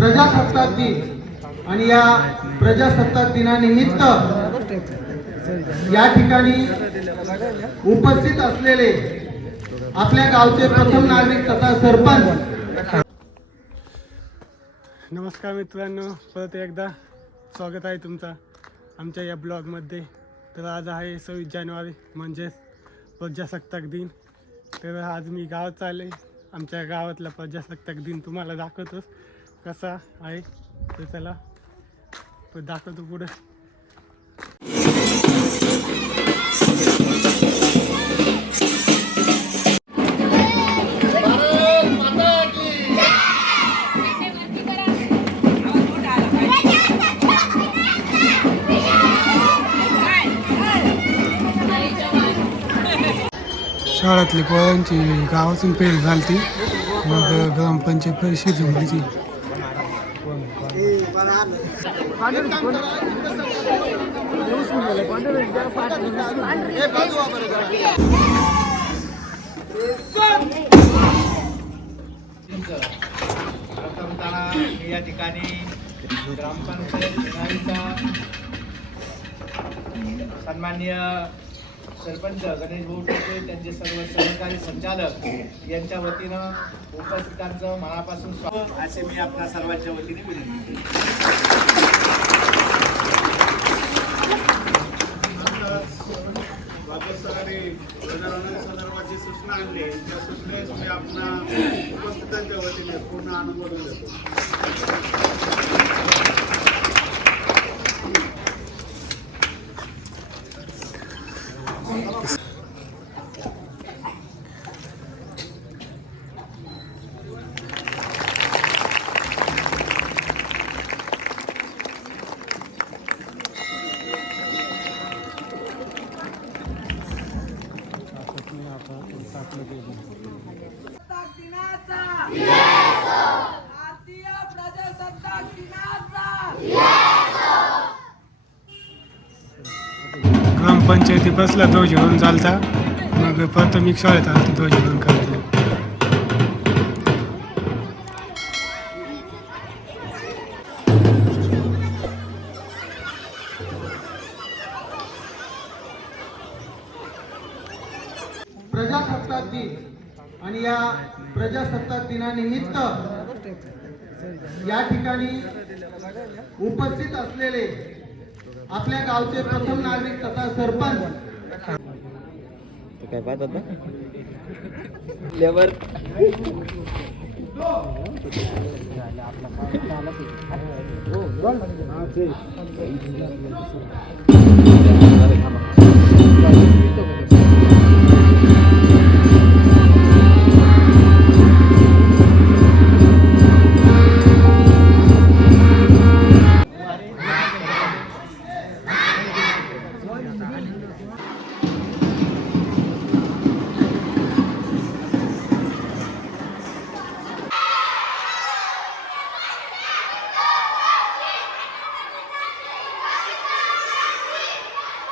प्रजासत्ताक दिन आणि या प्रजासत्ताक दिनानिमित्त या ठिकाणी उपस्थित असलेले आपल्या गावचे प्रथम नागरिक तथा सरपंच. नमस्कार मित्रांनो, परत एकदा स्वागत आहे तुमचा आमच्या या ब्लॉगमध्ये. तर आज आहे 26 जानेवारी म्हणजेच प्रजासत्ताक दिन. तर आज मी गावात आले. आमच्या गावातला प्रजासत्ताक दिन तुम्हाला दाखवतोच कसा आहे. तर चला दाखवतो पुढे. शाळेतली पोरांची गावातून पेर घालती, मग ग्रामपंचायत परिषद जमली. या ठिकाणी ग्रामपंचायत सन्माननीय सरपंच गणेश भाऊ टेके, त्यांचे सर्व सहकारी संचालक यांच्या वतीनं उपस्थितांचं मनापासून स्वागत असे मी आपल्या सर्वांच्या वतीने विनंती संदर्भाची सूचना आणली. त्या सूचनेस मी आपल्या उपस्थितांच्या वतीने पूर्ण अनुमोदन देतो. ग्रामपंचायती बसला ध्वज घेऊन चालता, मग प्राथमिक शाळेत आलती ध्वज घेऊन करायला. प्रजासत्ताक दिन आणि या प्रजासत्ताक दिनानिमित्त या ठिकाणी उपस्थित असलेले आपल्या गावचे प्रथम नागरिक तथा सरपंच. काय पाहतात ना लेबर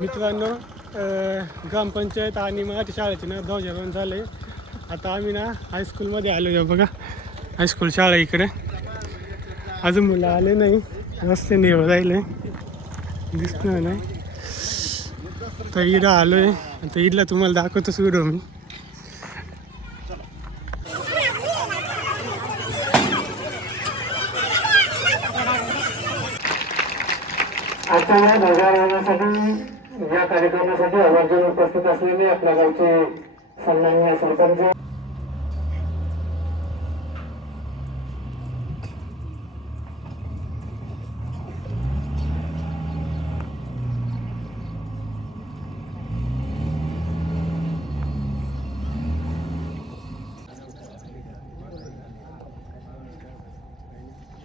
मित्रांनो, ग्रामपंचायत आणि मराठी शाळेचे ना ध्वजारोहण झाले. आता आम्ही ना हायस्कूलमध्ये आलो आहे. बघा हायस्कूल शाळा इकडे. अजून मुलं आले नाही, रस्त्याने येऊ राहिले, दिसणार नाही. तर ईडला आलो आहे. आता ईदला तुम्हाला दाखवतोच व्हिडिओ मी. आजच्या या ध्वजारोहणासाठी या कार्यक्रमासाठी आवर्जून उपस्थित असलेले आपल्या गावचे सन्माननीय सरपंच.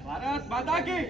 भारत माता की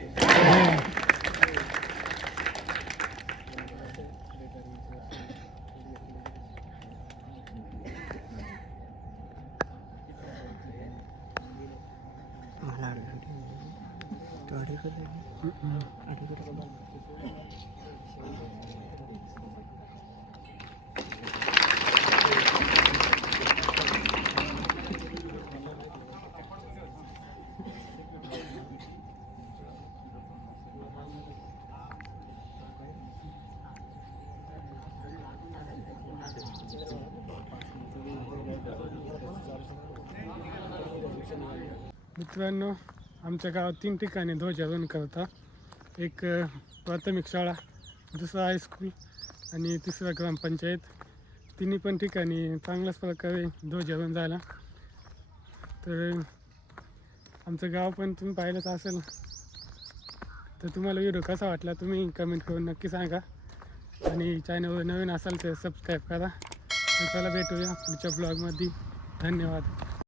मित्रांनो, आमच्या गावात 3 ठिकाणी ध्वजारोहण करतात. एक प्राथमिक शाळा, दुसरं हायस्कूल आणि तिसरं ग्रामपंचायत. तिन्ही पण ठिकाणी चांगल्याच प्रकारे ध्वजारोहण झाला. तर आमचं गाव पण तुम्ही पाहिलंच असेल. तर तुम्हाला व्हिडिओ कसा वाटला तुम्ही कमेंट करून नक्की सांगा. आणि चॅनलवर नवीन असाल तर सबस्क्राईब करा. तर चला भेटूया पुढच्या ब्लॉगमध्ये. धन्यवाद.